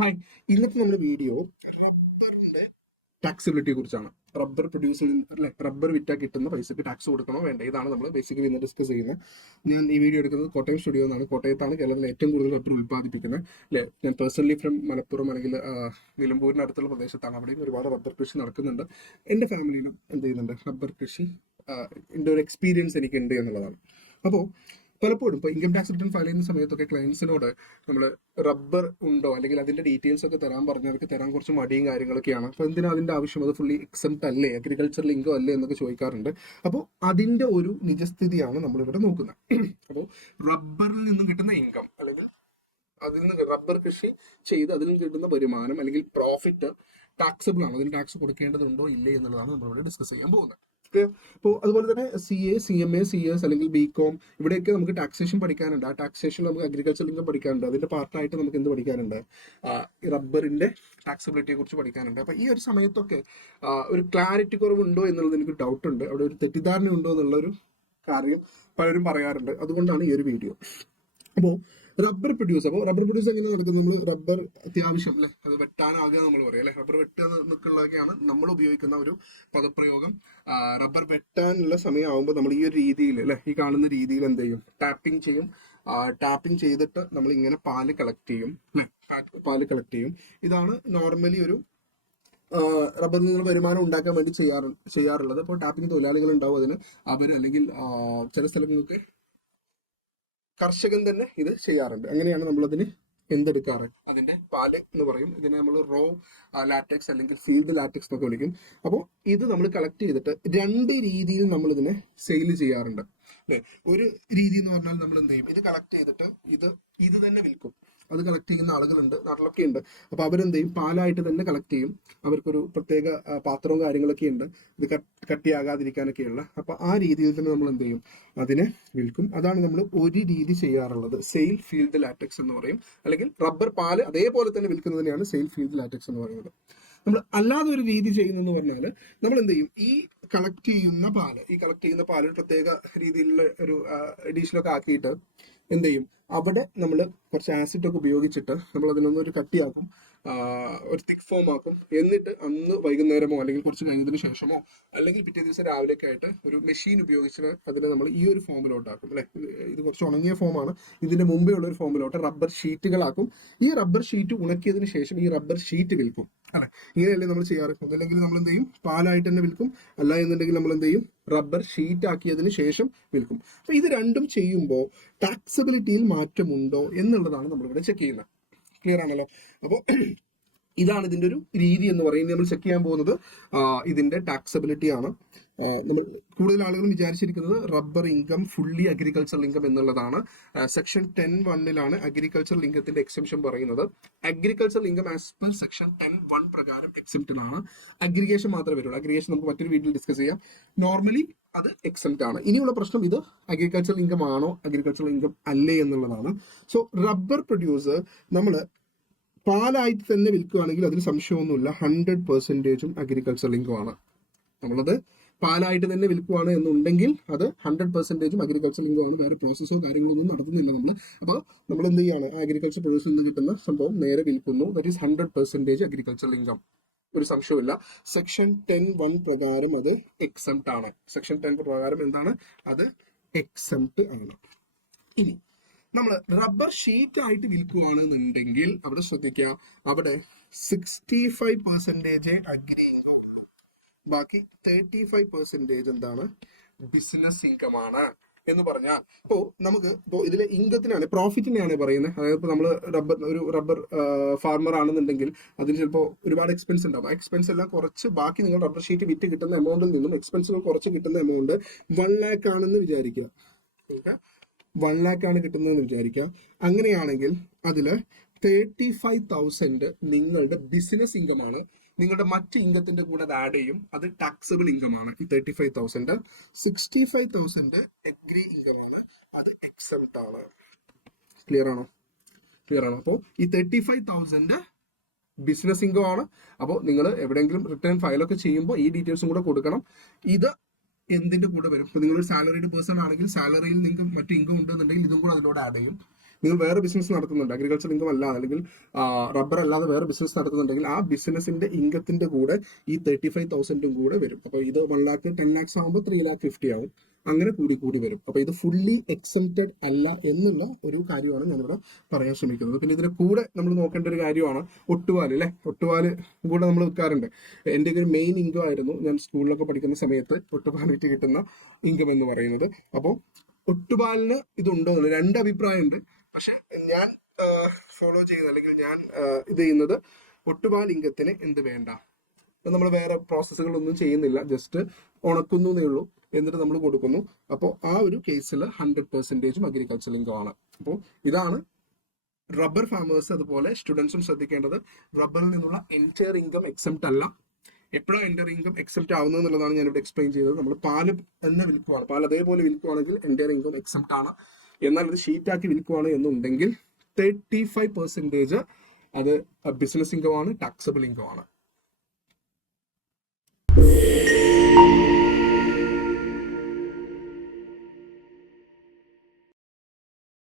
Hi, ഇന്നത്തെ നമ്മുടെ video റബ്ബറിന്റെ ടാക്സിബിലിറ്റിയെ കുറിച്ചാണ്. റബ്ബർ പ്രൊഡ്യൂസ് ചെയ്യുന്ന അല്ലെ, റബ്ബർ വിറ്റാ കിട്ടുന്ന പൈസക്ക് ടാക്സ് കൊടുക്കണോ വേണ്ട, ഇതാണ് നമ്മൾ ബേസിക്കലി ഇന്ന് ഡിസ്കസ് ചെയ്യുന്നത്. ഞാൻ ഈ വീഡിയോ എടുക്കുന്നത് കോട്ടയം സ്റ്റുഡിയോ എന്നാണ്. കോട്ടയത്താണ് കേരളത്തിൽ ഏറ്റവും കൂടുതൽ റബ്ബർ ഉൽപ്പാദിപ്പിക്കുന്നത്. അല്ലെ, ഞാൻ പേഴ്സണലി ഫ്രം മലപ്പുറം അല്ലെങ്കിൽ നിലമ്പൂരിന് അടുത്തുള്ള പ്രദേശത്താണ്. അവിടെയും ഒരുപാട് റബ്ബർ കൃഷി നടക്കുന്നുണ്ട്. എൻ്റെ ഫാമിലിയിലും എന്ത് ചെയ്യുന്നുണ്ട്, റബ്ബർ കൃഷി എൻ്റെ ഒരു എക്സ്പീരിയൻസ് എനിക്കുണ്ട് എന്നുള്ളതാണ്. അപ്പോൾ പലപ്പോഴും ഇപ്പോൾ ഇൻകം ടാക്സ് റിട്ടേൺ ഫയൽ ചെയ്യുന്ന സമയത്തൊക്കെ ക്ലയൻസിനോട് നമ്മൾ റബ്ബർ ഉണ്ടോ അല്ലെങ്കിൽ അതിന്റെ ഡീറ്റെയിൽസ് ഒക്കെ തരാൻ പറഞ്ഞവർക്ക് തരാൻ കുറച്ച് മടിയും കാര്യങ്ങളൊക്കെയാണ്. അപ്പോൾ എന്തിനാ അതിന്റെ ആവശ്യം, അത് ഫുള്ളി എക്സംപ്റ്റ് അല്ലേ, അഗ്രികൾച്ചറൽ ഇൻകം അല്ലേ എന്നൊക്കെ ചോദിക്കാറുണ്ട്. അപ്പോൾ അതിന്റെ ഒരു നിജസ്ഥിതിയാണ് നമ്മളിവിടെ നോക്കുന്നത്. അപ്പോൾ റബ്ബറിൽ നിന്നും കിട്ടുന്ന ഇൻകം അല്ലെങ്കിൽ അതിൽ നിന്ന് റബ്ബർ കൃഷി ചെയ്ത് അതിൽ നിന്ന് കിട്ടുന്ന വരുമാനം അല്ലെങ്കിൽ പ്രോഫിറ്റ് ടാക്സബിൾ ആണ്, അതിന് ടാക്സ് കൊടുക്കേണ്ടതുണ്ടോ ഇല്ലേ എന്നുള്ളതാണ് നമ്മളിവിടെ ഡിസ്കസ് ചെയ്യാൻ പോകുന്നത്. അപ്പോൾ അതുപോലെ തന്നെ CA, CMA, CS അല്ലെങ്കിൽ BCom ഇവിടെയൊക്കെ നമുക്ക് ടാക്സേഷൻ പഠിക്കാനുണ്ട്. ആ ടാക്സേഷനിൽ നമുക്ക് അഗ്രികൾച്ചർ ഇൻകം പഠിക്കാനുണ്ട്. അതിന്റെ പാർട്ടായിട്ട് നമുക്ക് എന്ത് പഠിക്കാനുണ്ട്, റബ്ബറിന്റെ ടാക്സബിലിറ്റിയെ കുറിച്ച് പഠിക്കാനുണ്ട്. അപ്പൊ ഈ ഒരു സമയത്തൊക്കെ ഒരു ക്ലാരിറ്റി കുറവുണ്ടോ എന്നുള്ളത് എനിക്ക് ഡൗട്ട് ഉണ്ട്. അവിടെ ഒരു തെറ്റിദ്ധാരണ ഉണ്ടോ എന്നുള്ളൊരു കാര്യം പലരും പറയാറുണ്ട്. അതുകൊണ്ടാണ് ഈ ഒരു വീഡിയോ. അപ്പോൾ റബ്ബർ പ്രൊഡ്യൂസ് എങ്ങനെ നടക്കുന്നത്, നമ്മൾ റബ്ബർ അത്യാവശ്യം അല്ലെ, അത് വെട്ടാനാകുക നമ്മൾ പറയാം അല്ലെ, റബ്ബർ വെട്ടുക എന്നൊക്കെയുള്ളതൊക്കെയാണ് നമ്മൾ ഉപയോഗിക്കുന്ന ഒരു പദപ്രയോഗം. റബ്ബർ വെട്ടാനുള്ള സമയമാകുമ്പോൾ നമ്മൾ ഈ ഒരു രീതിയിൽ അല്ലെ, ഈ കാണുന്ന രീതിയിൽ എന്ത് ചെയ്യും, ടാപ്പിംഗ് ചെയ്യും. ടാപ്പിംഗ് ചെയ്തിട്ട് നമ്മൾ ഇങ്ങനെ പാല് കളക്ട് ചെയ്യും അല്ലെ, പാല് കളക്ട് ചെയ്യും. ഇതാണ് നോർമലി ഒരു റബ്ബറിൽ നിന്ന് വരുമാനം ഉണ്ടാക്കാൻ വേണ്ടി ചെയ്യാറുള്ളത്. അപ്പോൾ ടാപ്പിംഗ് തൊഴിലാളികൾ ഉണ്ടാവും അതിന്, അവർ അല്ലെങ്കിൽ ചില സ്ഥലങ്ങൾക്ക് കർഷകൻ തന്നെ ഇത് ചെയ്യാറുണ്ട്. അങ്ങനെയാണ് നമ്മളതിന് എന്തെടുക്കാറ്, അതിന്റെ പാല് എന്ന് പറയും. ഇതിനെ നമ്മൾ റോ ലാറ്റക്സ് അല്ലെങ്കിൽ ഫീൽഡ് ലാറ്റക്സ് എന്നൊക്കെ വിളിക്കും. അപ്പോൾ ഇത് നമ്മൾ കളക്ട് ചെയ്തിട്ട് രണ്ട് രീതിയിൽ നമ്മൾ ഇതിനെ സെയിൽ ചെയ്യാറുണ്ട് അല്ലെ. ഒരു രീതി എന്ന് പറഞ്ഞാൽ നമ്മൾ എന്ത് ചെയ്യും, ഇത് കളക്ട് ചെയ്തിട്ട് ഇത് തന്നെ വിൽക്കും. അത് കളക്ട് ചെയ്യുന്ന ആളുകളുണ്ട്, നാട്ടിലൊക്കെ ഉണ്ട്. അപ്പൊ അവരെന്ത് ചെയ്യും, പാലായിട്ട് തന്നെ കളക്ട് ചെയ്യും. അവർക്കൊരു പ്രത്യേക പാത്രവും കാര്യങ്ങളൊക്കെ ഉണ്ട്, ഇത് കട്ടിയാകാതിരിക്കാനൊക്കെയുള്ള. അപ്പൊ ആ രീതിയിൽ തന്നെ നമ്മൾ എന്ത് ചെയ്യും, അതിനെ വിൽക്കും. അതാണ് നമ്മൾ ഒരു രീതി ചെയ്യാറുള്ളത്, സെയിൽ ഫീൽഡ് ലാറ്റക്സ് എന്ന് പറയും. അല്ലെങ്കിൽ റബ്ബർ പാല് അതേപോലെ തന്നെ വിൽക്കുന്നതിനെയാണ് സെയിൽ ഫീൽഡ് ലാറ്റക്സ് എന്ന് പറയുന്നത്. നമ്മൾ അല്ലാതെ ഒരു രീതി ചെയ്യുന്നതെന്ന് പറഞ്ഞാൽ നമ്മൾ എന്ത് ചെയ്യും, ഈ കളക്ട് ചെയ്യുന്ന പാല് പ്രത്യേക രീതിയിലുള്ള ഒരു എഡീഷനൊക്കെ ആക്കിയിട്ട് എന്ത് ചെയ്യും, അവിടെ നമ്മൾ കുറച്ച് ആസിഡ് ഒക്കെ ഉപയോഗിച്ചിട്ട് നമ്മൾ അതിനൊന്നൊരു കട്ടിയാക്കും, ഒരു തിക്ക് ഫോം ആക്കും. എന്നിട്ട് അന്ന് വൈകുന്നേരമോ അല്ലെങ്കിൽ കുറച്ച് കഴിഞ്ഞതിന് ശേഷമോ അല്ലെങ്കിൽ പിറ്റേ ദിവസം രാവിലെയൊക്കെ ആയിട്ട് ഒരു മെഷീൻ ഉപയോഗിച്ചിട്ട് അതിനെ നമ്മൾ ഈ ഒരു ഫോമിലോട്ടാക്കും അല്ലെ. ഇത് കുറച്ച് ഉണങ്ങിയ ഫോമാണ്. ഇതിന്റെ മുമ്പേ ഉള്ള ഒരു ഫോമിലോട്ട് റബ്ബർ ഷീറ്റുകളാക്കും. ഈ റബ്ബർ ഷീറ്റ് ഉണക്കിയതിന് ശേഷം ഈ റബ്ബർ ഷീറ്റ് വിൽക്കും അല്ലെ. ഇങ്ങനെയല്ലേ നമ്മൾ ചെയ്യാറ്. അല്ലെങ്കിൽ നമ്മൾ എന്ത് ചെയ്യും, പാലായിട്ട് തന്നെ വിൽക്കും. അല്ല എന്നുണ്ടെങ്കിൽ നമ്മൾ എന്ത് ചെയ്യും, റബ്ബർ ഷീറ്റ് ആക്കിയതിന് ശേഷം വിൽക്കും. അപ്പൊ ഇത് രണ്ടും ചെയ്യുമ്പോൾ ടാക്സബിലിറ്റിയിൽ മാറ്റമുണ്ടോ എന്നുള്ളതാണ് നമ്മളിവിടെ ചെക്ക് ചെയ്യുന്നത്. ക്ലിയർ ആണല്ലോ. അപ്പോൾ ഇതാണ് ഇതിന്റെ ഒരു രീതി എന്ന് പറയുന്നത്. നമ്മൾ ചെക്ക് ചെയ്യാൻ പോകുന്നത് ഇതിന്റെ ടാക്സബിലിറ്റി ആണ്. നമ്മൾ കൂടുതൽ ആളുകളും വിചാരിച്ചിരിക്കുന്നത് rubber income fully agricultural income എന്നുള്ളതാണ്. സെക്ഷൻ 10(1) അഗ്രികൾച്ചറൽ ഇൻകത്തിന്റെ എക്സെംഷൻ പറയുന്നത്. Agricultural income as per section 10(1) പ്രകാരം എക്സെംപ്റ്റഡ് ആണ്. അഗ്രിഗേഷൻ മാത്രമേ വരുള്ളൂ. അഗ്രിഗേഷൻ നമുക്ക് മറ്റൊരു വീഡിയോയിൽ ഡിസ്കസ് ചെയ്യാം. നോർമലി അത് എക്സെംപ്റ്റ് ആണ്. ഇനിയുള്ള പ്രശ്നം ഇത് അഗ്രികൾച്ചറൽ ഇൻകം ആണോ അഗ്രികൾച്ചറൽ ഇൻകം അല്ലേ എന്നുള്ളതാണ്. സോ റബ്ബർ പ്രൊഡ്യൂസർ നമ്മൾ പാലായിട്ട് തന്നെ വിൽക്കുകയാണെങ്കിൽ അതിന് സംശയമൊന്നുമില്ല, 100% അഗ്രികൾച്ചറൽ ഇൻകം ആണ്. നമ്മളത് പാലായിട്ട് തന്നെ വിൽക്കുകയാണ് എന്നുണ്ടെങ്കിൽ അത് 100% അഗ്രികൾച്ചറൽ ഇൻകം ആണ്. വേറെ പ്രോസസ്സോ കാര്യങ്ങളോ ഒന്നും നടത്തുന്നില്ല നമ്മൾ. അപ്പോൾ നമ്മൾ എന്ത് ചെയ്യാണ്, അഗ്രികൾച്ചർ പ്രൊഡ്യൂസിൽ നിന്ന് കിട്ടുന്ന സംഭവം നേരെ വിൽക്കുന്നു. ദാറ്റ് ഈസ് 100% അഗ്രികൾച്ചറൽ ഇൻകം, ഒരു സംശയമില്ല. സെക്ഷൻ 10(1) പ്രകാരം അത് എക്സംപ്റ്റ് ആണ്. സെക്ഷൻ 10 പ്രകാരം എന്താണ്, അത് എക്സംപ്റ്റ് ആണ്. ഇനി നമ്മൾ റബ്ബർ ഷീറ്റ് ആയിട്ട് വിൽക്കുകയാണെന്നുണ്ടെങ്കിൽ അവിടെ ശ്രദ്ധിക്കുക, അവിടെ 65% അഗ്രി ഇൻകം, ബാക്കി 35% എന്താണ്, ബിസിനസ് ഇൻകം ആണ് എന്ന് പറഞ്ഞാൽ. ഇപ്പോൾ നമുക്ക് ഇപ്പോൾ ഇതിലെ ഇൻകത്തിനാണ്, പ്രോഫിറ്റിനെയാണ് പറയുന്നത്. അതായത് ഇപ്പോൾ നമ്മൾ ഒരു റബ്ബർ ഫാർമർ ആണെന്നുണ്ടെങ്കിൽ അതിന് ചിലപ്പോൾ ഒരുപാട് എക്സ്പെൻസ് ഉണ്ടാവും. ആ എക്സ്പെൻസ് എല്ലാം കുറച്ച് ബാക്കി നിങ്ങൾ റബ്ബർ ഷീറ്റ് വിറ്റ് കിട്ടുന്ന എമൗണ്ടിൽ നിന്നും എക്സ്പെൻസുകൾ കുറച്ച് കിട്ടുന്ന എമൗണ്ട് 1 lakh ആണെന്ന് വിചാരിക്കുക. ഓക്കെ, 1 lakh ആണ് കിട്ടുന്നതെന്ന് വിചാരിക്കുക. അങ്ങനെയാണെങ്കിൽ അതിൽ 35,000 നിങ്ങളുടെ ബിസിനസ് ഇൻകം ആണ്. നിങ്ങളുടെ മറ്റ് ഇൻകത്തിന്റെ കൂടെ അത് ആഡ് ചെയ്യും, അത് ടാക്സബിൾ ഇൻകം ആണ്. ഈ 35,000 65,000 അഗ്രി ഇൻകം ആണ്, അത് എക്സംപ്റ്റ് ആണ്. ക്ലിയർ ആണോ? അപ്പോൾ ഈ 35,000 ബിസിനസ് ഇൻകം ആണ്. അപ്പോൾ നിങ്ങൾ എവിടെയെങ്കിലും റിട്ടേൺ ഫയലൊക്കെ ചെയ്യുമ്പോൾ ഈ ഡീറ്റെയിൽസും കൂടെ കൊടുക്കണം. ഇത് എന്തിന്റെ കൂടെ വരും, ഇപ്പൊ നിങ്ങളൊരു സാലറീഡ് പേഴ്സൺ ആണെങ്കിൽ സാലറിയിൽ നിങ്ങൾക്ക് മറ്റു ഇൻകം ഉണ്ടെന്നുണ്ടെങ്കിൽ ഇതും കൂടെ അതിലൂടെ ആഡ് ചെയ്യും. നിങ്ങൾ വേറെ ബിസിനസ് നടത്തുന്നുണ്ട്, അഗ്രികൾച്ചർ ഇൻകം അല്ല, അല്ലെങ്കിൽ റബ്ബർ അല്ലാതെ വേറെ ബിസിനസ് നടത്തുന്നുണ്ടെങ്കിൽ ആ ബിസിനസിന്റെ ഇൻകത്തിന്റെ കൂടെ ഈ 35,000 കൂടെ വരും. അപ്പൊ ഇത് 1 lakh 10 lakhs ആകുമ്പോൾ 3,50,000 ആവും. അങ്ങനെ കൂടി കൂടി വരും. അപ്പൊ ഇത് ഫുള്ളി എക്സംപ്റ്റഡ് അല്ല എന്നുള്ള ഒരു കാര്യമാണ് ഞാനിവിടെ പറയാൻ ശ്രമിക്കുന്നത്. പിന്നെ ഇതിന്റെ കൂടെ നമ്മൾ നോക്കേണ്ട ഒരു കാര്യമാണ് ഒട്ടുപാല് അല്ലെ. ഒട്ടുപാല് കൂടെ നമ്മൾ വെക്കാറുണ്ട്. എന്റെ ഒരു മെയിൻ ഇൻകം ആയിരുന്നു ഞാൻ സ്കൂളിലൊക്കെ പഠിക്കുന്ന സമയത്ത് ഒട്ടുപാൽ വിറ്റ് കിട്ടുന്ന ഇൻകം എന്ന് പറയുന്നത്. അപ്പോൾ ഒട്ടുപാലിന് ഇതുണ്ടോ എന്ന് രണ്ട് അഭിപ്രായമുണ്ട്. പക്ഷെ ഞാൻ ഫോളോ ചെയ്യുന്നത്, അല്ലെങ്കിൽ ഞാൻ ഇത് ചെയ്യുന്നത്, ഒട്ടുപാൽ ഇൻകത്തിന് എന്ത് വേണ്ട, നമ്മൾ വേറെ പ്രോസസ്സുകളൊന്നും ചെയ്യുന്നില്ല, ജസ്റ്റ് ഉണക്കുന്നു എന്നേ ഉള്ളൂ, എന്നിട്ട് നമ്മൾ കൊടുക്കുന്നു. അപ്പോൾ ആ ഒരു കേസിൽ 100% അഗ്രികൾച്ചർ ഇൻകം ആണ്. അപ്പോൾ ഇതാണ് റബ്ബർ ഫാമേഴ്സ് അതുപോലെ സ്റ്റുഡൻസും ശ്രദ്ധിക്കേണ്ടത്. റബ്ബറിൽ നിന്നുള്ള എൻറ്റയർ ഇൻകം എക്സെപ്റ്റ് അല്ല. എപ്പോഴാണ് എൻറ്റയർ ഇൻകം എക്സെപ്റ്റ് ആവുന്നത് എന്നുള്ളതാണ് ഞാനിവിടെ എക്സ്പ്ലെയിൻ ചെയ്തത്. നമ്മൾ പാല് തന്നെ വിൽക്കുവാണ്, പാൽ അതേപോലെ വിൽക്കുവാണെങ്കിൽ എൻറ്റയർ ഇൻകം എക്സെപ്റ്റ് ആണ്. എന്നാൽ അത് ഷീറ്റാക്കി വിൽക്കുവാണ് എന്നുണ്ടെങ്കിൽ 35% അത് ബിസിനസ് ഇൻകം ആണ്, ടാക്സബിൾ ഇൻകം ആണ്.